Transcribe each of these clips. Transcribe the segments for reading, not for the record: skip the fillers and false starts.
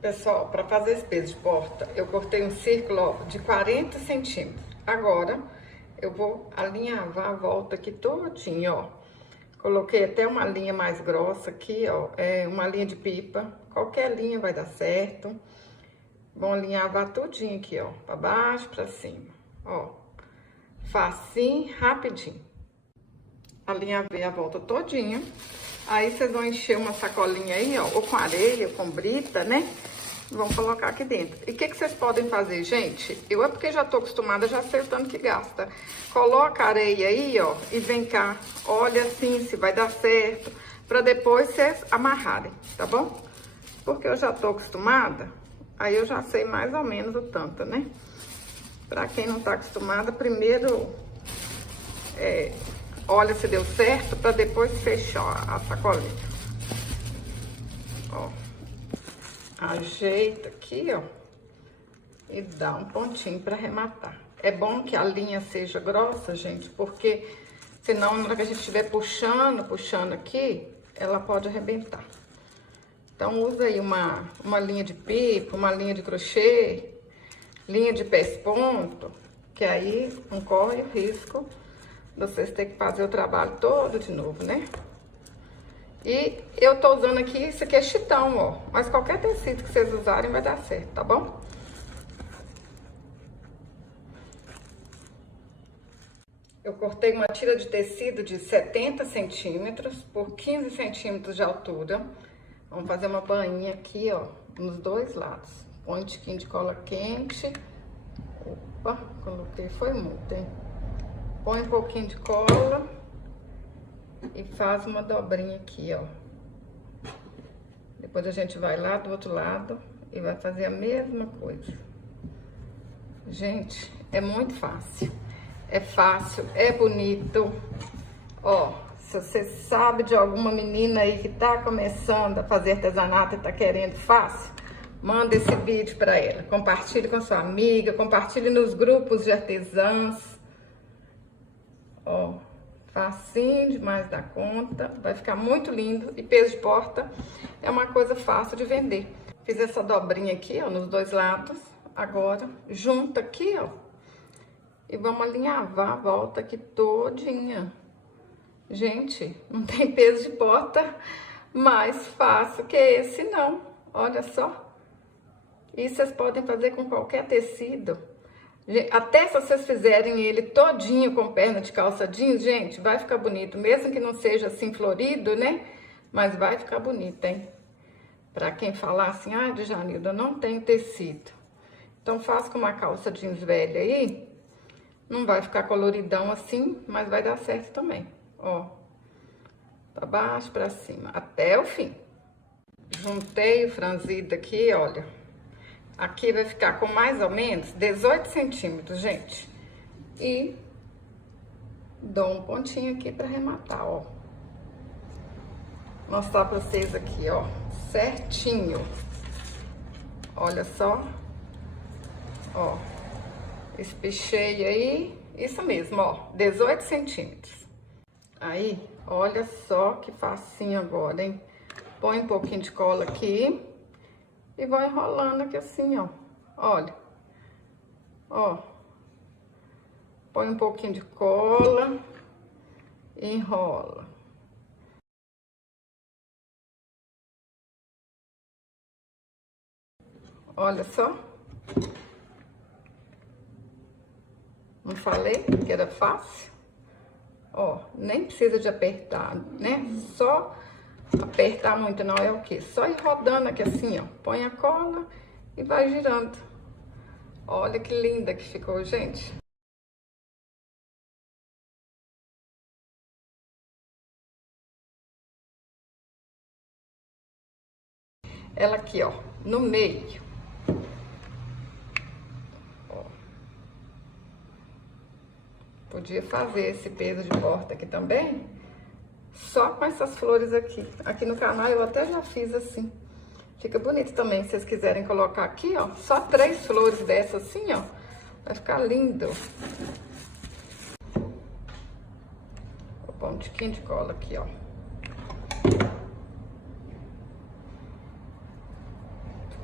Pessoal, para fazer esse peso de porta, eu cortei um círculo, ó, de 40 centímetros. Agora, eu vou alinhavar a volta aqui todinho, ó. Coloquei até uma linha mais grossa aqui, ó, uma linha de pipa. Qualquer linha vai dar certo. Vou alinhavar tudinho aqui, ó, para baixo, para cima, ó. Facinho, rapidinho. Alinhavei a volta todinha. Aí, vocês vão encher uma sacolinha aí, ó, ou com areia, ou com brita, né? Vão colocar aqui dentro. E o que vocês podem fazer, gente? Eu é porque já tô acostumada, já sei o tanto que gasta. Coloca a areia aí, ó, e vem cá. Olha assim se vai dar certo, pra depois vocês amarrarem, tá bom? Porque eu já tô acostumada, aí eu já sei mais ou menos o tanto, né? Pra quem não tá acostumada, primeiro olha se deu certo, pra depois fechar a sacolinha. Ó. Ajeita aqui, ó, e dá um pontinho para arrematar. É bom que a linha seja grossa, gente, porque senão na hora que a gente estiver puxando aqui, ela pode arrebentar. Então, usa aí uma linha de pipa, uma linha de crochê, linha de pesponto, que aí não corre o risco de vocês terem que fazer o trabalho todo de novo, né? E eu tô usando aqui, isso aqui é chitão, ó. Mas qualquer tecido que vocês usarem vai dar certo, tá bom? Eu cortei uma tira de tecido de 70 centímetros por 15 centímetros de altura. Vamos fazer uma bainha aqui, ó, nos dois lados. Põe um tiquinho de cola quente. Opa, coloquei, foi muito, hein? Põe um pouquinho de cola. E faz uma dobrinha aqui, ó. Depois a gente vai lá do outro lado e vai fazer a mesma coisa. Gente, é muito fácil. É fácil, é bonito. Ó, se você sabe de alguma menina aí que tá começando a fazer artesanato e tá querendo fácil, manda esse vídeo pra ela. Compartilhe com sua amiga, compartilhe nos grupos de artesãs. Ó. Facinho demais da conta, vai ficar muito lindo. E peso de porta é uma coisa fácil de vender. Fiz essa dobrinha aqui, ó, nos dois lados. Agora, junta aqui, ó. E vamos alinhavar a volta aqui todinha. Gente, não tem peso de porta mais fácil que esse, não. Olha só. E vocês podem fazer com qualquer tecido. Até se vocês fizerem ele todinho com perna de calça jeans, gente, vai ficar bonito. Mesmo que não seja assim florido, né? Mas vai ficar bonito, hein? Pra quem falar assim, ah, Djanilda, não tem tecido. Então, faz com uma calça jeans velha aí. Não vai ficar coloridão assim, mas vai dar certo também. Ó, pra baixo, pra cima, até o fim. Juntei o franzido aqui, olha. Aqui vai ficar com mais ou menos 18 centímetros, gente. E dou um pontinho aqui pra arrematar, ó. Mostrar pra vocês aqui, ó, certinho. Olha só. Ó, espichei aí, isso mesmo, ó, 18 centímetros. Aí, olha só que facinho agora, hein? Põe um pouquinho de cola aqui. E vai enrolando aqui assim, ó. Olha. Ó. Põe um pouquinho de cola. E enrola. Olha só. Não falei que era fácil? Ó, nem precisa de apertar, né? Só... apertar muito não é o que? Só ir rodando aqui assim, ó. Põe a cola e vai girando. Olha que linda que ficou, gente. Ela aqui, ó, no meio. Ó. Podia fazer esse peso de porta aqui também. Só com essas flores aqui. Aqui no canal eu até já fiz assim. Fica bonito também, se vocês quiserem colocar aqui, ó. Só 3 flores dessas assim, ó. Vai ficar lindo. Vou pôr um tiquinho de cola aqui, ó.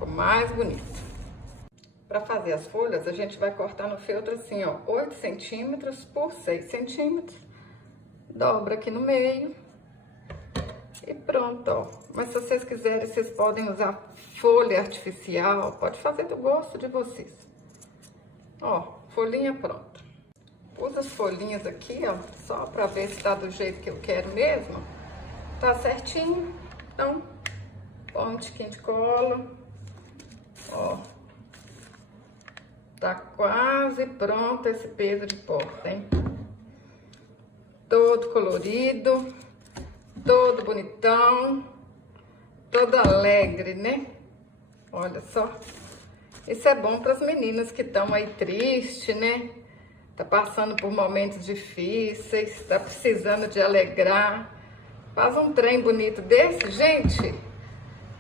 ficou mais bonito. Para fazer as folhas, a gente vai cortar no feltro assim, ó, 8 centímetros por 6 centímetros. Dobra aqui no meio. E pronto, ó. Mas se vocês quiserem, vocês podem usar folha artificial. Pode fazer do gosto de vocês. Ó, folhinha pronta. Usa as folhinhas aqui, ó, só pra ver se tá do jeito que eu quero mesmo. Tá certinho. Então, põe um tiquinho de cola. Ó. Tá quase pronto esse peso de porta, hein? Todo colorido, todo bonitão, todo alegre, né? Olha só. Isso é bom para as meninas que estão aí tristes, né? Tá passando por momentos difíceis, tá precisando de alegrar. Faz um trem bonito desse, gente.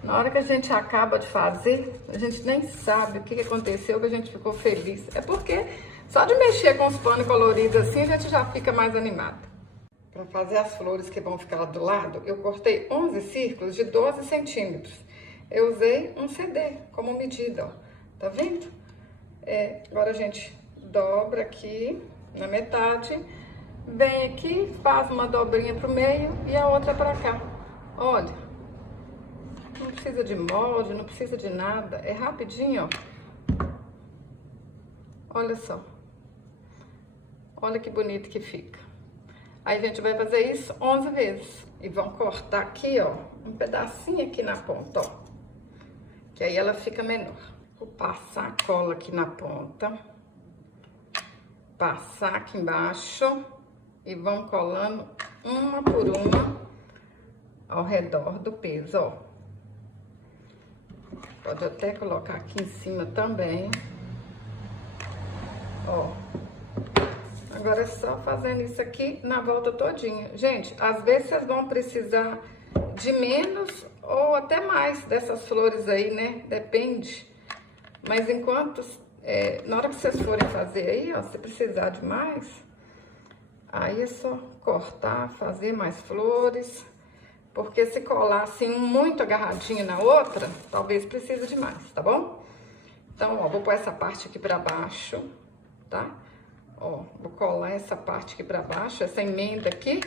Na hora que a gente acaba de fazer, a gente nem sabe o que aconteceu, que a gente ficou feliz. É porque só de mexer com os panos coloridos assim, a gente já fica mais animada. Para fazer as flores que vão ficar lá do lado, eu cortei 11 círculos de 12 centímetros. Eu usei um CD como medida, ó. Tá vendo? Agora a gente dobra aqui na metade, vem aqui, faz uma dobrinha pro meio e a outra para cá. Olha. Não precisa de molde, não precisa de nada. É rapidinho, ó. Olha só. Olha que bonito que fica. Aí a gente vai fazer isso 11 vezes. E vamos cortar aqui, ó, um pedacinho aqui na ponta, ó. Que aí ela fica menor. Vou passar a cola aqui na ponta. Passar aqui embaixo. E vamos colando uma por uma ao redor do peso, ó. Pode até colocar aqui em cima também. Ó. Agora é só fazendo isso aqui na volta todinha. Gente, às vezes vocês vão precisar de menos ou até mais dessas flores aí, né? Depende. Mas enquanto... na hora que vocês forem fazer aí, ó, se precisar de mais, aí é só cortar, fazer mais flores. Porque se colar assim muito agarradinho na outra, talvez precise de mais, tá bom? Então, ó, vou pôr essa parte aqui pra baixo, tá? Ó, vou colar essa parte aqui pra baixo, essa emenda aqui,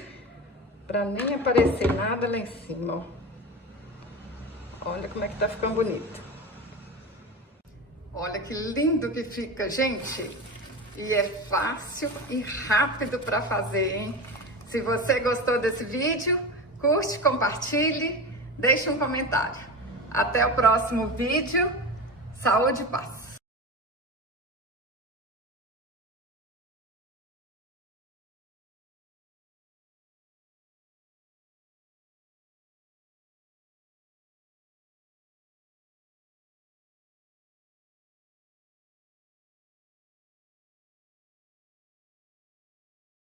pra nem aparecer nada lá em cima, ó. Olha como é que tá ficando bonito. Olha que lindo que fica, gente. E é fácil e rápido pra fazer, hein? Se você gostou desse vídeo, curte, compartilhe, deixe um comentário. Até o próximo vídeo. Saúde e paz!